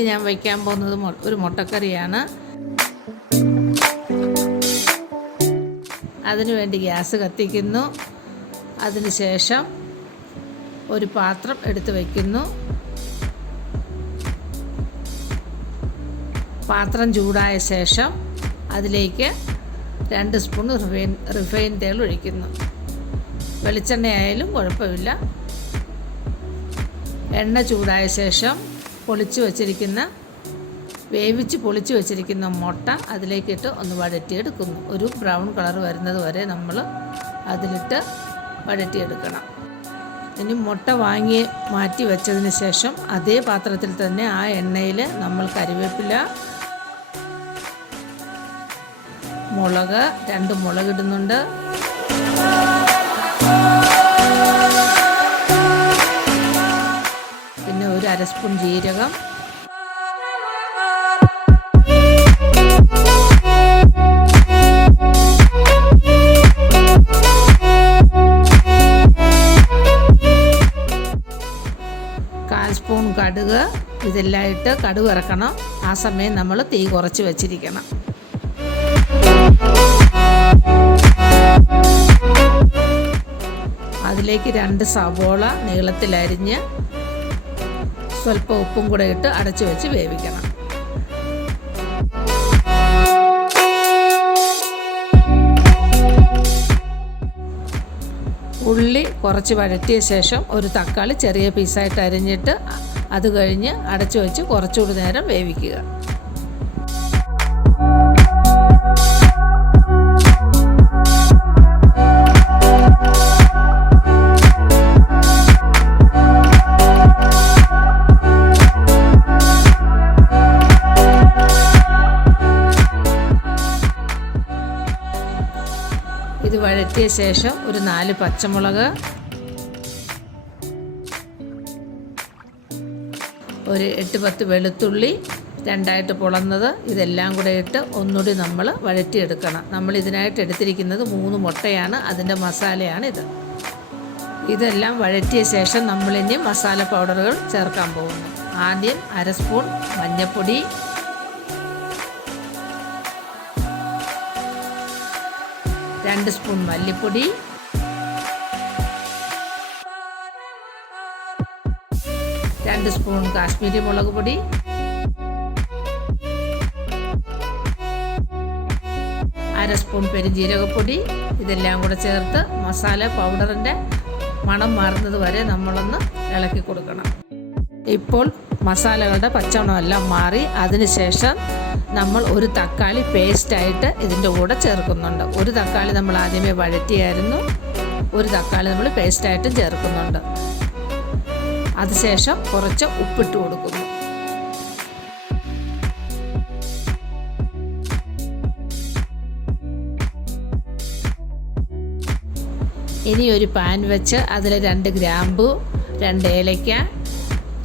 ഇന്ന് ഞാൻ വയ്ക്കാൻ പോകുന്നത് ഒരു മുട്ടക്കറിയാണ്. അതിനുവേണ്ടി ഗ്യാസ് കത്തിക്കുന്നു. അതിനുശേഷം ഒരു പാത്രം എടുത്ത് വയ്ക്കുന്നു. പാത്രം ചൂടായ ശേഷം അതിലേക്ക് 2 സ്പൂൺ റിഫൈൻ തേൾ ഒഴിക്കുന്നു. വെളിച്ചെണ്ണയായാലും കുഴപ്പമില്ല. എണ്ണ ചൂടായ ശേഷം വേവിച്ച് പൊളിച്ച് വെച്ചിരിക്കുന്ന മുട്ട അതിലേക്കിട്ട് ഒന്ന് വഴറ്റിയെടുക്കുന്നു. ഒരു ബ്രൗൺ കളർ വരുന്നത് വരെ നമ്മൾ അതിലിട്ട് വഴറ്റിയെടുക്കണം. ഇനി മുട്ട വാങ്ങി മാറ്റി വെച്ചതിന് ശേഷം അതേ പാത്രത്തിൽ തന്നെ ആ എണ്ണയിൽ നമ്മൾ കറിവേപ്പില, മുളക് 2 മുളകിടുന്നുണ്ട്, പിന്നെ ഒരു 1/2 സ്പൂൺ ജീരകം, സ്പൂൺ കടുക്. ഇതെല്ലാം ഇട്ട് കടുക് ഇറക്കണം. ആ സമയം നമ്മൾ തീ കുറച്ച് വെച്ചിരിക്കണം. അതിലേക്ക് 2 സവോള നീളത്തിലരിഞ്ഞ് സ്വല്പം ഉപ്പും കൂടെ ഇട്ട് അടച്ചു വെച്ച് വേവിക്കണം. ഉള്ളി കുറച്ച് വഴറ്റിയ ശേഷം ഒരു തക്കാളി ചെറിയ പീസായിട്ട് അരിഞ്ഞിട്ട് അത് കഴിഞ്ഞ് അടച്ചു വെച്ച് കുറച്ചുകൂടി നേരം വേവിക്കുക. ഇത് വഴറ്റിയ ശേഷം ഒരു 4 പച്ചമുളക്, ഒരു 8-10 വെളുത്തുള്ളി 2ആയിട്ട് പൊളന്നത്, ഇതെല്ലാം കൂടെ ഇട്ട് ഒന്നുകൂടി നമ്മൾ വഴറ്റിയെടുക്കണം. നമ്മൾ ഇതിനായിട്ട് എടുത്തിരിക്കുന്നത് 3 മുട്ടയാണ്. അതിൻ്റെ മസാലയാണിത്. ഇതെല്ലാം വഴറ്റിയ ശേഷം നമ്മളിനി മസാല പൗഡറുകൾ ചേർക്കാൻ പോകുന്നു. ആദ്യം 1/2 സ്പൂൺ മഞ്ഞൾപ്പൊടി, 2 സ്പൂൺ മല്ലിപ്പൊടി, 2 സ്പൂൺ കാശ്മീരി മുളക് പൊടി, 1/2 സ്പൂൺ പെരുംജീരകപ്പൊടി. ഇതെല്ലാം കൂടെ ചേർത്ത് മസാല പൗഡറിൻ്റെ മണം മാറുന്നത് വരെ നമ്മളൊന്ന് ഇളക്കി കൊടുക്കണം. ഇപ്പോൾ മസാലകളുടെ പച്ചമണമെല്ലാം മാറി. അതിനുശേഷം നമ്മൾ ഒരു തക്കാളി പേസ്റ്റായിട്ട് ഇതിൻ്റെ കൂടെ ചേർക്കുന്നുണ്ട്. ഒരു തക്കാളി നമ്മൾ ആദ്യമേ വഴറ്റിയായിരുന്നു, ഒരു തക്കാളി നമ്മൾ പേസ്റ്റായിട്ടും ചേർക്കുന്നുണ്ട്. അതിനുശേഷം കുറച്ച് ഉപ്പിട്ട് കൊടുക്കുന്നു. ഇനി ഒരു പാൻ വെച്ച് അതിൽ 2 ഗ്രാമ്പു, 2 ഏലയ്ക്ക,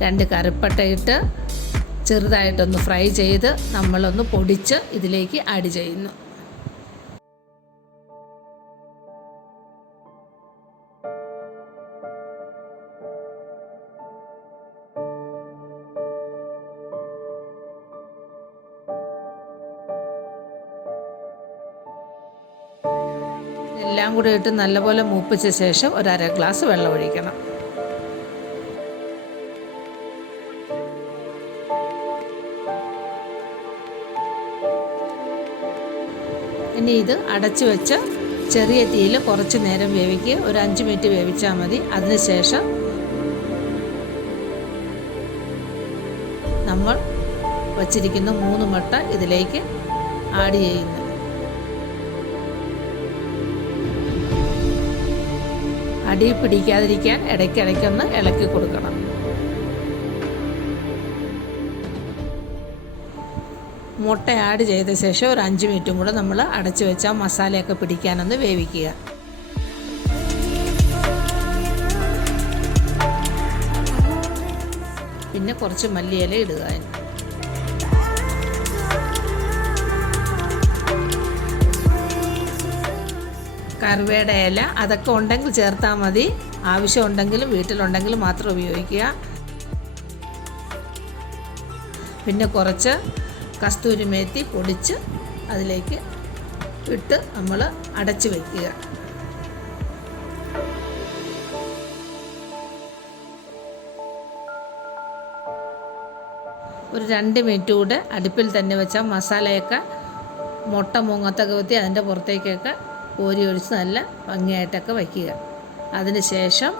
2 കറുപ്പട്ട ഇട്ട് ചെറുതായിട്ടൊന്ന് ഫ്രൈ ചെയ്ത് നമ്മളൊന്ന് പൊടിച്ച് ഇതിലേക്ക് ആഡ് ചെയ്യുന്നു. എല്ലാം കൂടെ ഇട്ട് നല്ലപോലെ മൂപ്പിച്ച ശേഷം ഒരു 1/2 ഗ്ലാസ് വെള്ളം ഒഴിക്കണം. ഇനി ഇത് അടച്ചു വെച്ച് ചെറിയ തീയിൽ കുറച്ച് നേരം വേവിക്കുക. ഒരു 5 മിനിറ്റ് വേവിച്ചാൽ മതി. അതിനുശേഷം നമ്മൾ വച്ചിരിക്കുന്ന 3 മുട്ട ഇതിലേക്ക് ആഡ് ചെയ്യുന്നു. അടി പിടിക്കാതിരിക്കാൻ ഇടയ്ക്കിടയ്ക്കൊന്ന് ഇളക്കി കൊടുക്കണം. മുട്ട ആഡ് ചെയ്ത ശേഷം ഒരു 5 മിനിറ്റും കൂടെ നമ്മൾ അടച്ചു വെച്ചാൽ മസാലയൊക്കെ പിടിക്കാനൊന്ന് വേവിക്കുക. പിന്നെ കുറച്ച് മല്ലിയില ഇടുക. കറിവേപ്പില ഇല അതൊക്കെ ഉണ്ടെങ്കിൽ ചേർത്താൽ മതി. ആവശ്യമുണ്ടെങ്കിലും വീട്ടിലുണ്ടെങ്കിലും മാത്രം ഉപയോഗിക്കുക. പിന്നെ കുറച്ച് കസ്തൂരി മേത്തി പൊടിച്ച് അതിലേക്ക് ഇട്ട് നമ്മൾ അടച്ച് വയ്ക്കുക. ഒരു 2 മിനിറ്റ് കൂടെ അടുപ്പിൽ തന്നെ വെച്ചാൽ മസാലയൊക്കെ മുട്ട മുങ്ങത്തൊക്കെ കുത്തി അതിൻ്റെ പുറത്തേക്കൊക്കെ കോരി ഒഴിച്ച് നല്ല ഭംഗിയായിട്ടൊക്കെ വയ്ക്കുക. അതിന് ശേഷം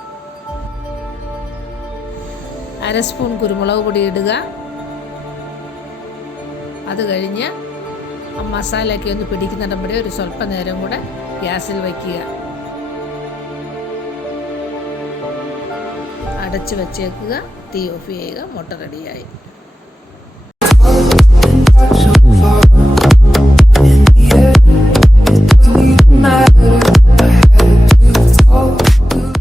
1/2 സ്പൂൺ കുരുമുളക് പൊടി ഇടുക. അത് കഴിഞ്ഞ് ആ മസാലയൊക്കെ ഒന്ന് പിടിക്കുന്നിടമ്പടി ഒരു സ്വല്പം നേരം കൂടെ ഗ്യാസിൽ വയ്ക്കുക. അടച്ച് വെച്ചേക്കുക. തീ ഓഫ് ചെയ്യുക. മുട്ട റെഡിയായി. In the air, it doesn't even matter.